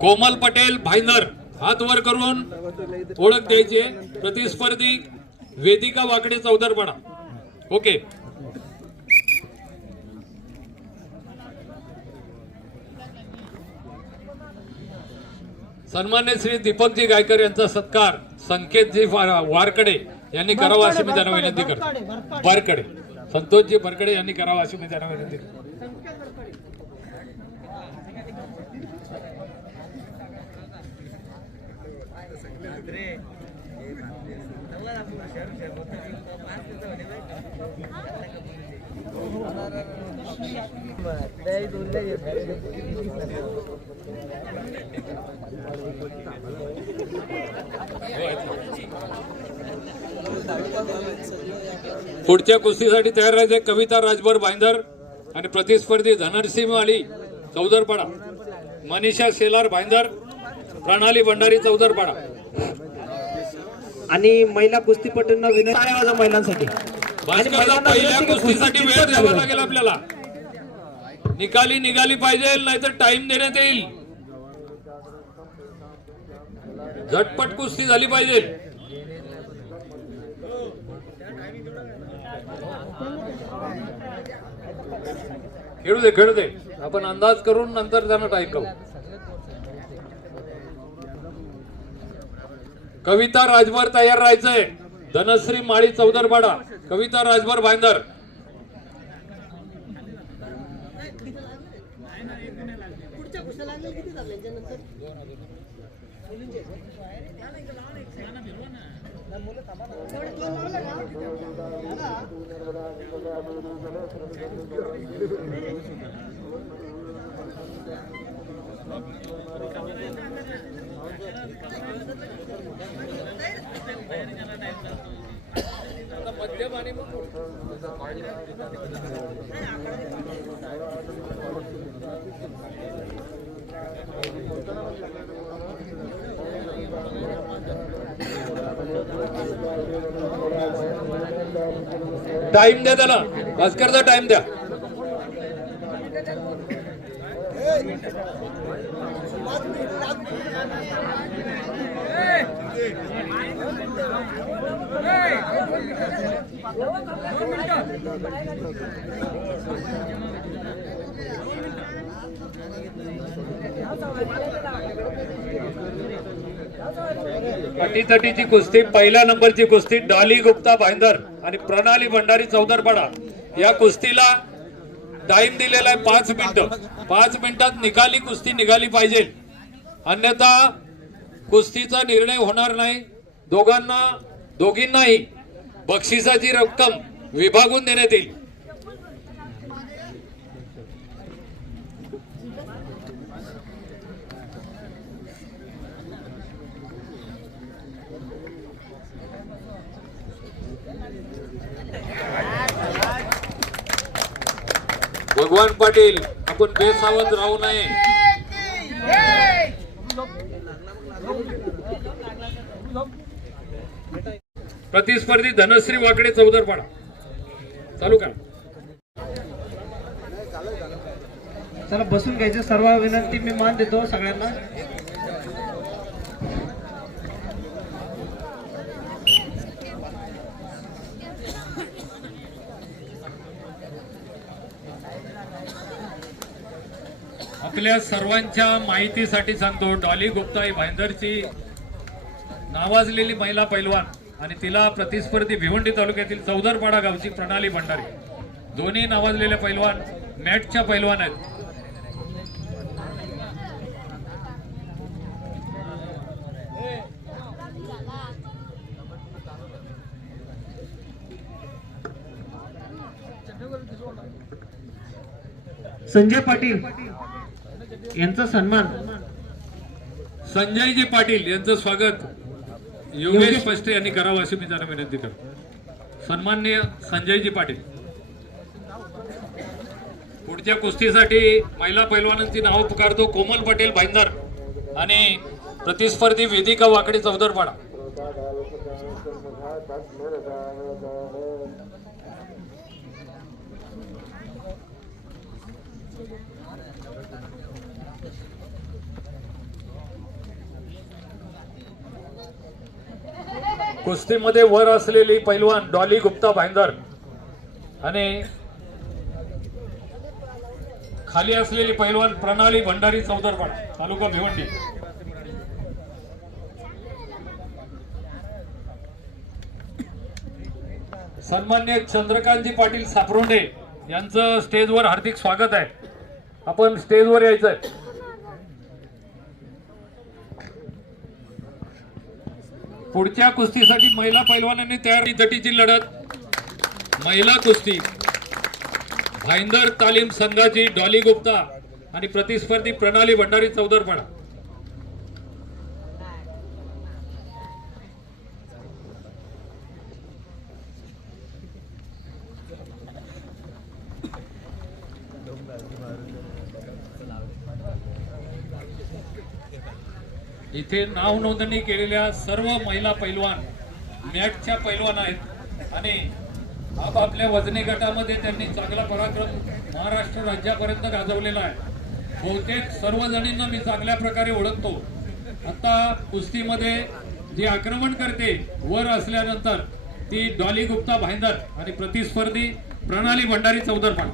कोमल पटेल भाईंदर हात वर करून ओळख द्यायची. प्रतिस्पर्धी वेदिका वाकडे चौदरपाडा ओके. सन्मान्य श्री दीपकजी गायकर यांचा सत्कार संकेतजी वारकडे यांनी करावा अशी मी त्यांना विनंती करतो. बरकडे संतोषजी बरकडे यांनी करावा अशी मी त्यांना विनंती करतो. पुढच्या कुस्तीसाठी तयार राहायचे कविता राजभर भाईंदर आणि प्रतिस्पर्धी धनरसिंह अली चौदरपाडा मनीषा शेलार भाईंदर प्रणाली भंडारी चौदरपाडा आणि महिला कुस्तीपटूंना विनंती महिलांसाठी? आणि भास्करला महिलांना पहिल्या विनंती की कुस्तीसाठी कुस्ती वेळ द्यावा लागेल आपल्याला. निकाली निघाली पाहिजे नाहीतर टाइम देण्यात येईल. झटपट कुस्ती झाली पाहिजे. खेळू दे खेळू दे. आपण अंदाज करून नंतर त्यांना टाइम करू. कविता राजभर तयार राहायचंय. धनश्री माळी चौदरपाडा कविता राजभर भाईंदर टाइम द्या त्याला भास्करचा टाइम द्या अटीतटीची कुस्ती पहिल्या नंबरची कुस्ती डॉली गुप्ता भाईंदर आणि प्रणाली भंडारी चौदरपाडा. या कुस्तीला टाइम दिलेला आहे पाच मिनिट. पाच मिनिटात निकाली कुस्ती निघाली पाहिजे. अन्यथा कुस्तीचा निर्णय होणार नाही. दोघांना दोघींनाही बक्षिसाची रक्कम विभागून देण्यात येईल. भगवान पाटील आपण बेसावध राहू नये. प्रतिस्पर्धी धनश्री वाकडे चौदरपाडा. चालू करा. चला बसून घ्यायचं. सर्व विनंती मी मान देतो सगळ्यांना. आपल्या सर्वांच्या माहितीसाठी सांगतो डॉली गुप्ता ही भाईंदरची नावाजलेली महिला पैलवान. आणि तिला प्रतिस्पर्धी भिवंडी तालुक्यातील चौदरपाडा गावची प्रणाली भंडारी. दोन्ही नावाजलेले पैलवान मॅटच्या पैलवान आहेत. संजय पाटील यांचा सन्मान. संजयजी पाटील यांचं स्वागत. योगेश पष्टे यांनी करावं अशी मी त्यांना विनंती करतो. सन्माननीय संजयजी पाटील. पुढच्या कुस्तीसाठी महिला पैलवानांची नावं पुकारतो कोमल पटेल भाईंदर आणि प्रतिस्पर्धी वेदिका वाकडी चौदरपाडा कुस्तीमध्ये वर असलेली पैलवान डॉली गुप्ता भाईंदर आणि खाली असलेली पैलवान प्रणाली भंडारी चौदरपाड तालुका भिवंडी. सन्मान्य चंद्रकांतजी पाटील सापरोंडे यांचं स्टेजवर हार्दिक स्वागत आहे. आपण स्टेजवर यायचंय. पुढच्या कुस्तीसाठी महिला पैलवानांनी तयारी दटीची लढत. महिला कुस्ती. भाईंदर तालीम संघाची डॉली गुप्ता आणि प्रतिस्पर्धी प्रणाली भंडारी चौदरपाडा इथे नाव नोंदणी केलेल्या सर्व महिला पैलवान मॅटच्या पैलवान आहेत. आणि आपापल्या वजनी गटामध्ये त्यांनी चांगला पराक्रम महाराष्ट्र राज्यापर्यंत गाजवलेला आहे. बहुतेक सर्व जणींना मी चांगल्या प्रकारे ओळखतो. आता कुस्तीमध्ये जी आक्रमण करते वर असल्यानंतर ती डॉली गुप्ता भाईंदर आणि प्रतिस्पर्धी प्रणाली भंडारी चौदरपाड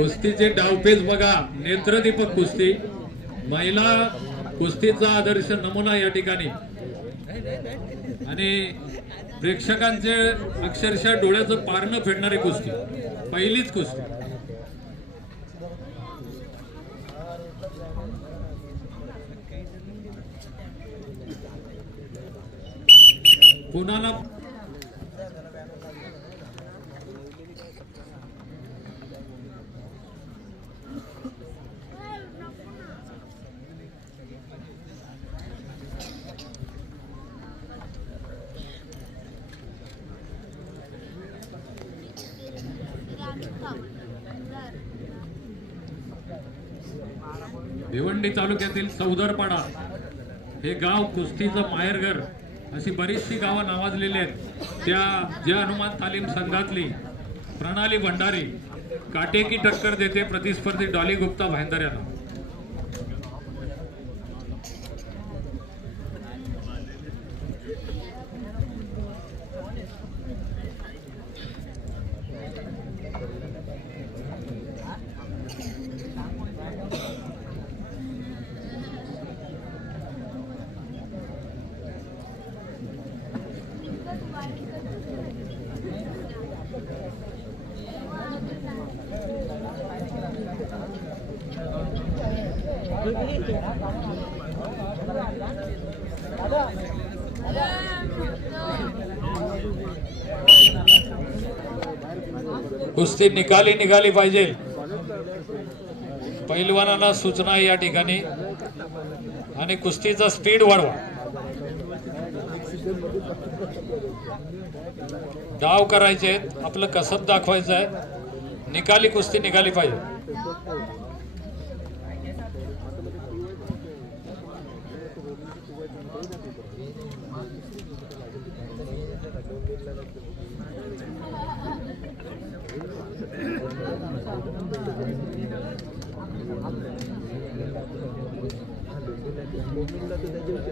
कुस्तीचे डावपेच बघा नेत्रदीपक कुस्ती. महिला कुस्तीचा आदर्श नमुना या ठिकाणी. आणि प्रेक्षकांचे अक्षरशः डोळ्याचं पारणं फेडणारी कुस्ती पहिलीच कुस्ती. पुन्हा भिवंडी तालुक्यातील चौदरपाडा हे गाव कुस्तीचं माहेरघर अशी बरीचशी गावं नावाजलेली आहेत. त्या जय हनुमान तालीम संघातली प्रणाली भंडारी काटेकी टक्कर देते प्रतिस्पर्धी डॉली गुप्ता भाईंदर यांना. कुस्ती निकाली निघाली पाहिजे. पैलवानाला सूचना या ठिकाणी. आणि कुस्तीचा स्पीड वाढवा. डाव करायचे आहेत. आपलं कसब दाखवायचं आहे. निकाली कुस्ती निघाली पाहिजे.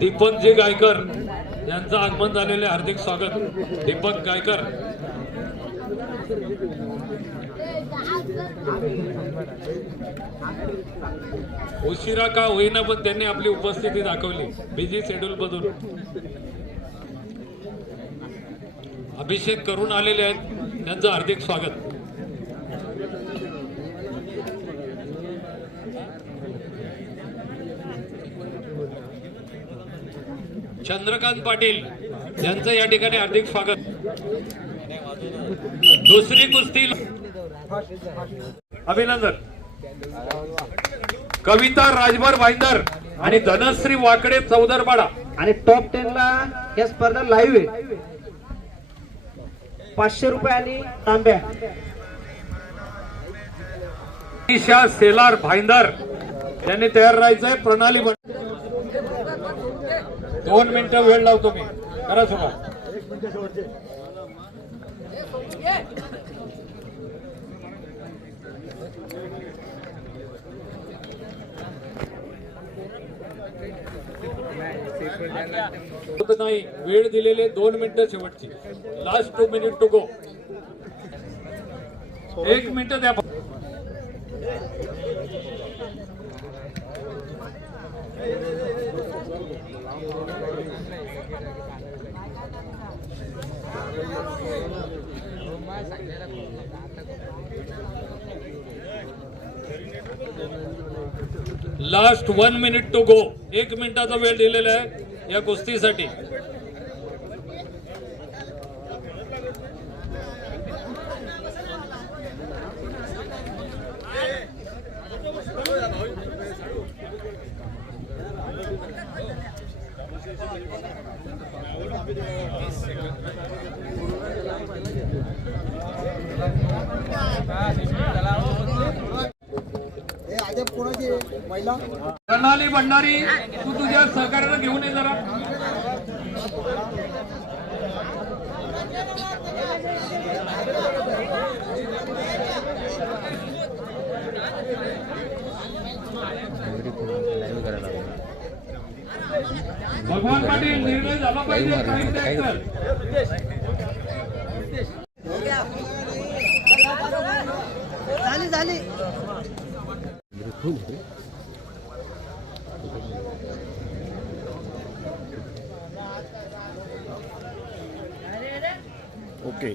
दीपकजी गायकर यांचं आगमन झालेले हार्दिक स्वागत. दीपक गायकर. उशिरा का होईना पण त्यांनी आपली उपस्थिती दाखवली. बिझी शेड्यूल मधून. अभिषेक करून आलेले आहेत. त्यांचं हार्दिक स्वागत. चंद्रकांत पाटील यांचं या ठिकाणी हार्दिक स्वागत. दुसरी कुस्ती. अभिनंदन. कविता राजभर भाईंदर आणि धनश्री वाकडे चौदरपाडा आणि टॉप टेन ला या स्पर्धा लाईव्ह आहे. पाचशे रुपये आणि तांब्या. ईशा सेलार भाईंदर यांनी तयार राहायचंय प्रणाली बन- दोन मिनिटं वेळ लावतो मी. करा सुरुवात. नाही. वेळ दिलेले दोन मिनिटं शेवटची. Last two minute to go एक मिनिट द्या last one minute to go एक मिनिटाचा वेळ दिलेला आहे या कुस्तीसाठी हे आधी कोणाची महिला भंडारी तू तुझ्या सहकार्यानं घेऊन ये जरा. भगवान पाटील निर्णय झाला पाहिजे काही नाही तर. झाली झाली ओके